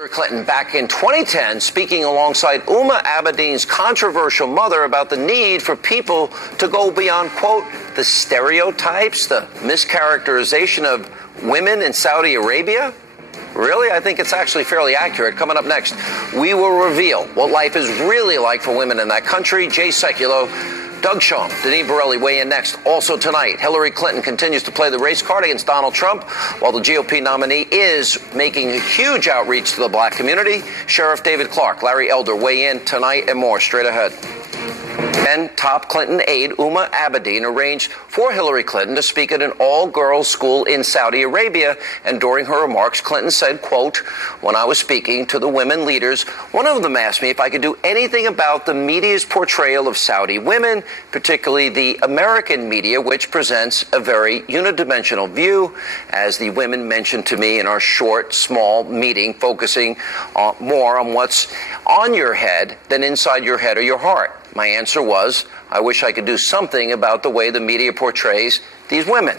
Hillary Clinton back in 2010 speaking alongside Huma Abedin's controversial mother about the need for people to go beyond, quote, the stereotypes, the mischaracterization of women in Saudi Arabia. Really? I think it's actually fairly accurate. Coming up next, we will reveal what life is really like for women in that country. Jay Sekulow, Doug Schoen, Denise Borelli weigh in next. Also tonight, Hillary Clinton continues to play the race card against Donald Trump, while the GOP nominee is making a huge outreach to the black community. Sheriff David Clark, Larry Elder weigh in tonight and more straight ahead. And top Clinton aide Huma Abedin arranged for Hillary Clinton to speak at an all-girls school in Saudi Arabia. And during her remarks, Clinton said, quote, when I was speaking to the women leaders, one of them asked me if I could do anything about the media's portrayal of Saudi women, particularly the American media, which presents a very unidimensional view, as the women mentioned to me in our short, small meeting, focusing more on what's on your head than inside your head or your heart. My answer was, I wish I could do something about the way the media portrays these women.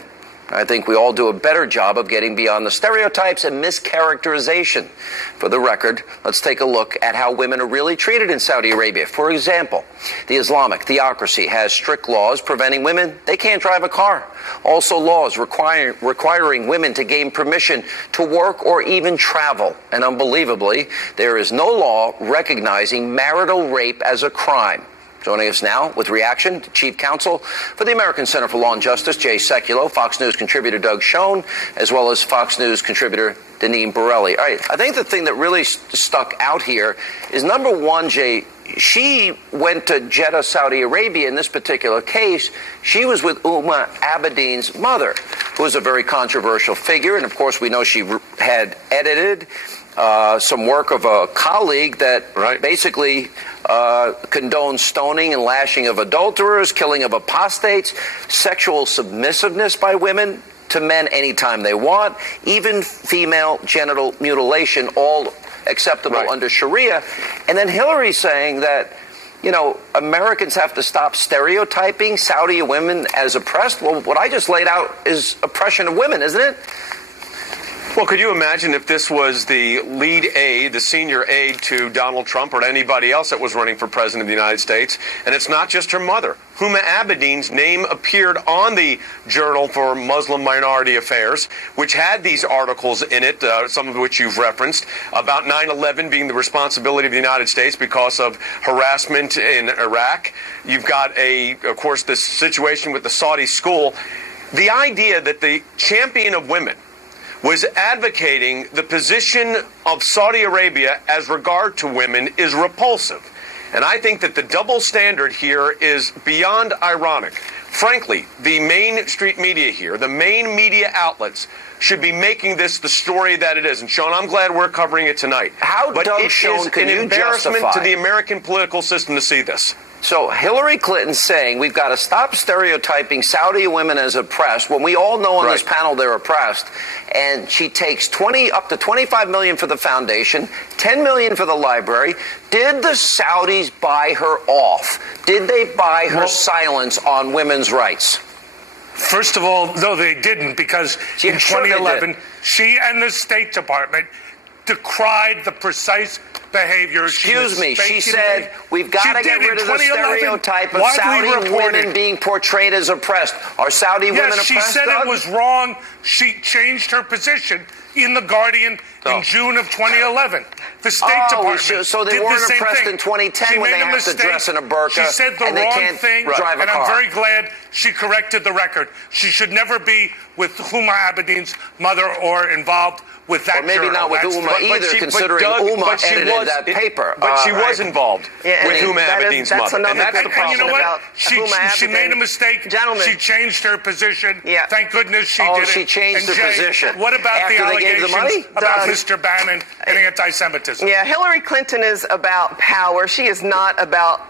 I think we all do a better job of getting beyond the stereotypes and mischaracterization. For the record, let's take a look at how women are really treated in Saudi Arabia. For example, the Islamic theocracy has strict laws preventing women. They can't drive a car. Also laws requiring women to gain permission to work or even travel. And unbelievably, there is no law recognizing marital rape as a crime. Joining us now with reaction, Chief Counsel for the American Center for Law and Justice, Jay Sekulow, Fox News contributor Doug Schoen, as well as Fox News contributor Denise Borelli. All right, I think the thing that really stuck out here is, number one, Jay, she went to Jeddah, Saudi Arabia. In this particular case, she was with Huma Abedin's mother, who is a very controversial figure. And, of course, we know she had edited some work of a colleague that basically condones stoning and lashing of adulterers, killing of apostates, sexual submissiveness by women to men anytime they want, even female genital mutilation, all acceptable under Sharia. And then Hillary saying that, you know, Americans have to stop stereotyping Saudi women as oppressed. Well, what I just laid out is oppression of women, isn't it? Well, could you imagine if this was the lead aide, the senior aide to Donald Trump or to anybody else that was running for president of the United States, and it's not just her mother. Huma Abedin's name appeared on the Journal for Muslim Minority Affairs, which had these articles in it, some of which you've referenced, about 9/11 being the responsibility of the United States because of harassment in Iraq. You've got, of course, this situation with the Saudi school. The idea that the champion of women was advocating the position of Saudi Arabia as regard to women is repulsive. And I think that the double standard here is beyond ironic. Frankly, the main street media here, the main media outlets, should be making this the story that it is. And, Sean, I'm glad we're covering it tonight. But it Sean, is an embarrassment to the American political system to see this. So Hillary Clinton saying we've got to stop stereotyping Saudi women as oppressed when we all know on this panel they're oppressed. And she takes up to $25 million for the foundation, $10 million for the library. Did the Saudis buy her off? Did they buy her silence on women's rights? First of all, no, they didn't, because in 2011, she and the State Department decried the precise behavior. Excuse me, she said we've got to get rid of the stereotype of Saudi women being portrayed as oppressed. Are Saudi women oppressed? Yes, she said it was wrong. She changed her position in The Guardian in June of 2011. The State Department so they did weren't the same oppressed thing. in 2010 when they have to dress in a burqa. She said the wrong thing, and I'm very glad she corrected the record. She should never be with Huma Abedin's mother or involved with that maybe journal. not with Huma either, considering Huma edited that paper. But she was involved with Huma Abedin's mother. And that's the problem. And you know what? She made a mistake. Gentlemen. She changed her position. Yeah. Thank goodness she did it. She changed her position. What about After the they gave the allegations money? about Mr. Bannon and anti-Semitism? Yeah, Hillary Clinton is about power. She is not about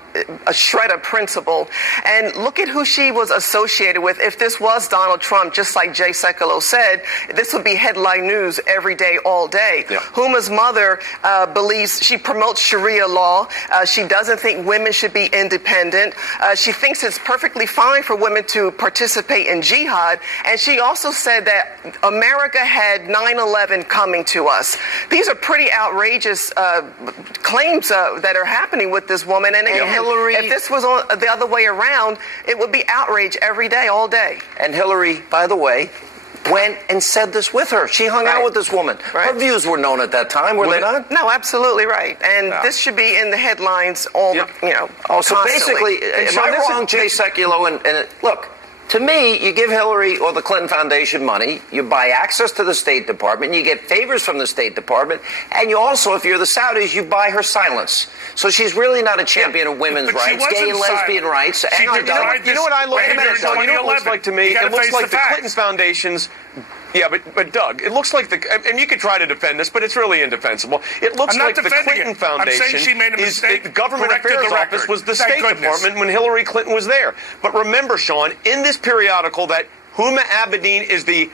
a shred of principle. And look at who she was associated with. If this was Donald Trump, just like Jay Sekulow said, this would be headline news every day, all day. Yeah. Huma's mother believes, she promotes Sharia law. She doesn't think women should be independent. She thinks it's perfectly fine for women to participate in jihad. And she also said that America had 9/11 coming to us. These are pretty outrageous claims that are happening with this woman. And again, Hillary, if this was on the other way around, it would be outrage every day, all day. And Hillary, by the way, went and said this with her. She hung out with this woman. Her views were known at that time, were they not? No, absolutely right. And this should be in the headlines all, so constantly. basically, am I wrong, Jay Sekulow? And look, to me, you give Hillary or the Clinton Foundation money, you buy access to the State Department, you get favors from the State Department, and you also, if you're the Saudis, you buy her silence. So she's really not a champion of women's rights, gay and lesbian rights. You know what I look at? You know what it looks like to me? It looks like the Clinton Foundation's. Yeah, but Doug, it looks like and you could try to defend this, but it's really indefensible. It looks like the Clinton Foundation the Government Affairs Office was the State Department when Hillary Clinton was there. But remember, Sean, in this periodical that Huma Abedin is the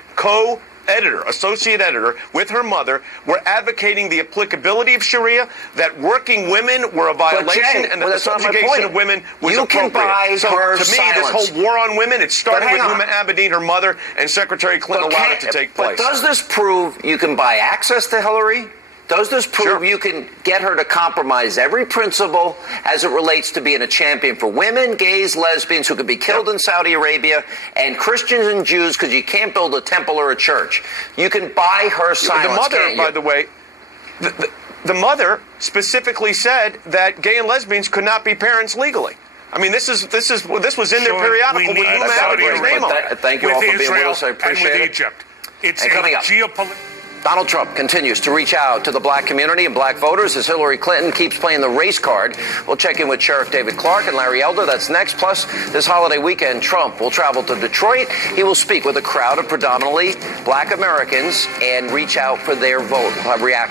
associate editor with her mother, were advocating the applicability of Sharia, that working women were a violation, and that the subjugation of women was appropriate. So to me, this whole war on women, it started with Huma Abedin, her mother, and Secretary Clinton allowed it to take place. But does this prove you can buy access to Hillary? Does this prove you can get her to compromise every principle as it relates to being a champion for women, gays, lesbians who could be killed in Saudi Arabia, and Christians and Jews because you can't build a temple or a church? You can buy her silence, the mother, can't you? by the way, the mother specifically said that gay and lesbians could not be parents legally. I mean, this was in their periodical with Huma Abedin's name on it. Thank you all for being with us. I appreciate it. And with Egypt. It's a coming up, geopolitical. Donald Trump continues to reach out to the black community and black voters as Hillary Clinton keeps playing the race card. We'll check in with Sheriff David Clark and Larry Elder. That's next. Plus, this holiday weekend, Trump will travel to Detroit. He will speak with a crowd of predominantly black Americans and reach out for their vote. We'll have reaction.